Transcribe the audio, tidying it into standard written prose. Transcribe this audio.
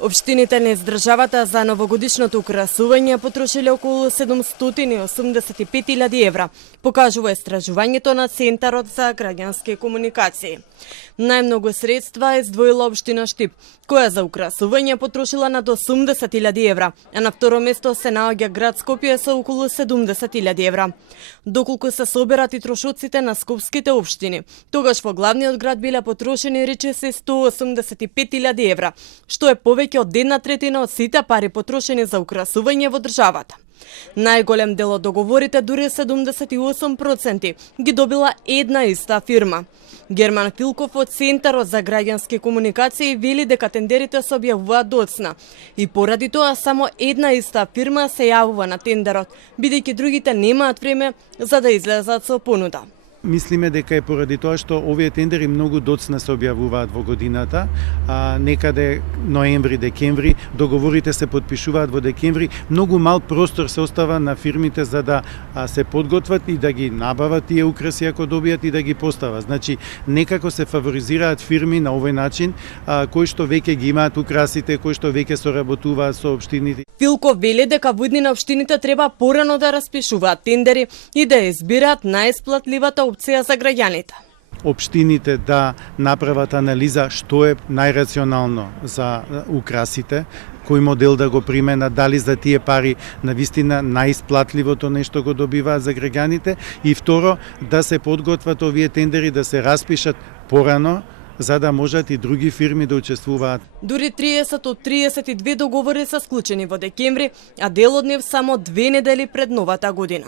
Општините низ државата за новогодишното украсување потрошиле околу 785.000 евра, покажува истражувањето на Центарот за граѓански комуникации. Најмногу средства издвоила општина Штип, која за украсување потрошила над 80.000 евра, а на второ место се наоѓа град Скопје со околу 70.000 евра. Доколку се соберат и трошоците на скопските општини, тогаш во главниот град биле потрошени речиси 185.000 евра, што е повеќе од 1/3 од сите пари потрошени за украсување во државата. Најголем дел од договорите, дури 78%, ги добила една иста фирма. Герман Филков од Центарот за граѓански комуникации вели дека тендерите се објавуваат доцна и поради тоа само една иста фирма се јавува на тендерот, бидејќи другите немаат време за да излезат со понуда. Мислиме дека е поради тоа што овие тендери многу доцна се објавуваат во годината, некаде ноември, декември, договорите се подпишуваат во декември, многу мал простор се остава на фирмите за да се подготват и да ги набават тие украси ако добијат и да ги постават. Значи, некако се фаворизираат фирми на овој начин, кои што веќе ги имаат украсите, кои што веќе соработуваат со општините. Филков вели дека во иднина општините треба порано да распишуваат тендери и да избираат најисплатливата опција за граѓаните. Општините да направат анализа што е најрационално за украсите, кој модел да го применат, дали за тие пари навистина најисплатливото нешто го добиваат за граѓаните, и второ да се подготват овие тендери да се распишат порано, за да можат и други фирми да учествуваат. Дури 30 од 32 договори се склучени во декември, а дел од нив само 2 недели пред новата година.